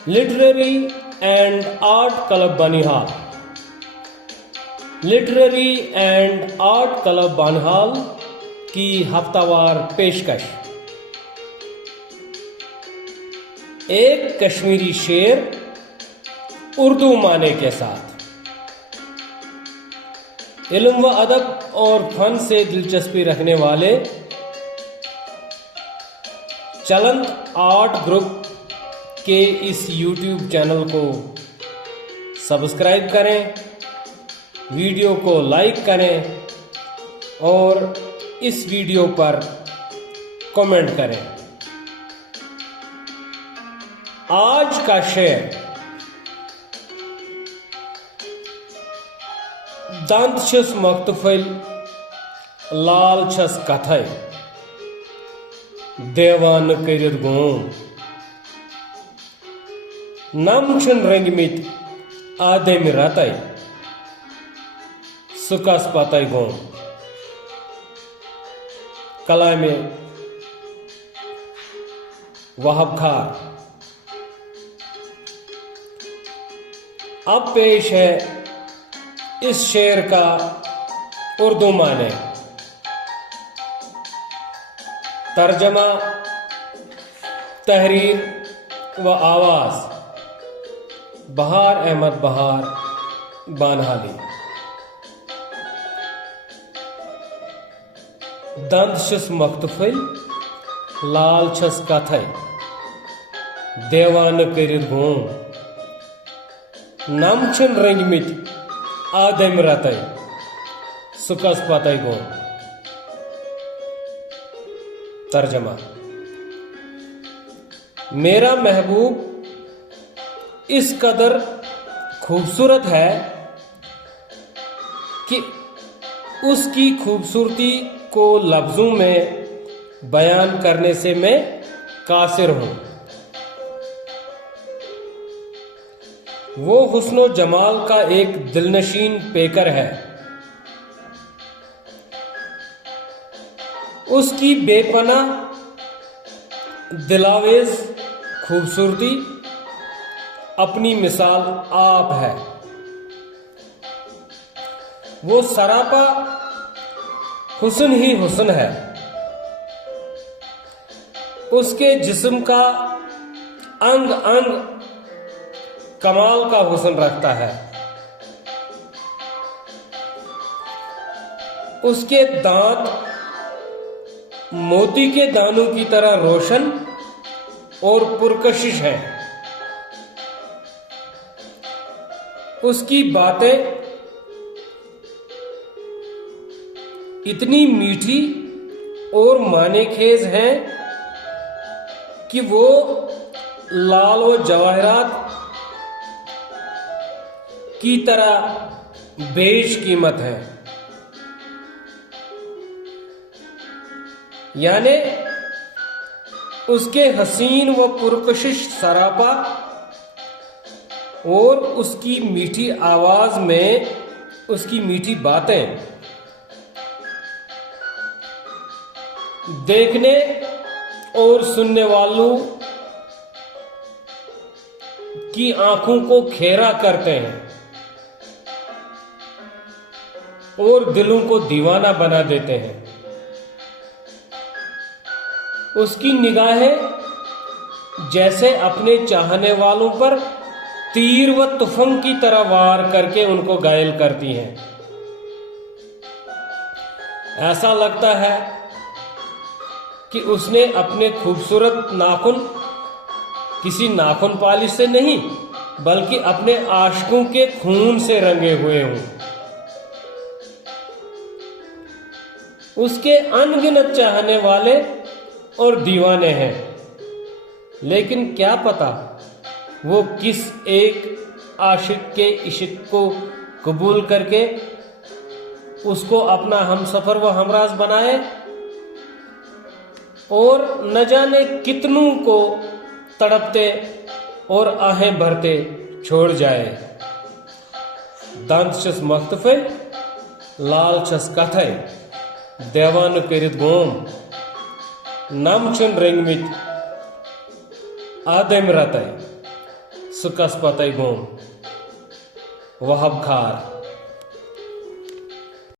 Literary and art club Banihal. Literary and art club Banihal की हफ्तावार पेशकश। एक कश्मीरी शेर उर्दू माने के साथ। इल्म व अदब और फन से दिलचस्पी रखने वाले चलंत आर्ट ग्रुप के इस YouTube चैनल को सब्सक्राइब करें, वीडियो को लाइक करें और इस वीडियो पर कमेंट करें। आज का शेर दंत छस मख्तफल लाल छस कथय देवान करित गोम नम छन रंगमित आदम रतय सुकस पतय गोम। कलामे वहाब खार। अब पेश है इस शेर का उर्दू माने। तर्जमा, तहरीर व आवाज बहार अहमद बहार बानहाली। दंत छस मख्तफल लाल छस कथय देवान करित गोम नम छन रंगमित आदम रतय सुकस पतय गोम। तर्जमा, मेरा महबूब इस कदर खूबसूरत है कि उसकी खूबसूरती को लफ्जों में बयान करने से मैं कासिर हूं। वो हुस्नो जमाल का एक दिलनशीन पेकर है। उसकी बेपनाह दिलावेज खूबसूरती अपनी मिसाल आप है। वो सरापा हुस्न ही हुस्न है। उसके जिस्म का अंग अंग कमाल का हुस्न रखता है। उसके दांत मोती के दानों की तरह रोशन और पुरकशिश है। उसकी बातें इतनी मीठी और मानेखेज हैं कि वो लाल व जवाहरात की तरह बेशकीमत है। यानी उसके हसीन व पुरकशिश सरापा और उसकी मीठी आवाज में उसकी मीठी बातें देखने और सुनने वालों की आंखों को खेरा करते हैं और दिलों को दीवाना बना देते हैं। उसकी निगाहें जैसे अपने चाहने वालों पर तीर व तुफंग की तरह वार करके उनको घायल करती हैं। ऐसा लगता है कि उसने अपने खूबसूरत नाखून किसी नाखून पालिश से नहीं बल्कि अपने आशिकों के खून से रंगे हुए हों। उसके अनगिनत चाहने वाले और दीवाने हैं, लेकिन क्या पता वो किस एक आशिक के इश्क को कबूल करके उसको अपना हमसफर व हमराज बनाए और न जाने कितनों को तड़पते और आहें भरते छोड़ जाए। दंत छस मख्तफल लाल छस कथय देवान करित गोम नम छन रंगमित आदम रतय sukas patay gom wahab khar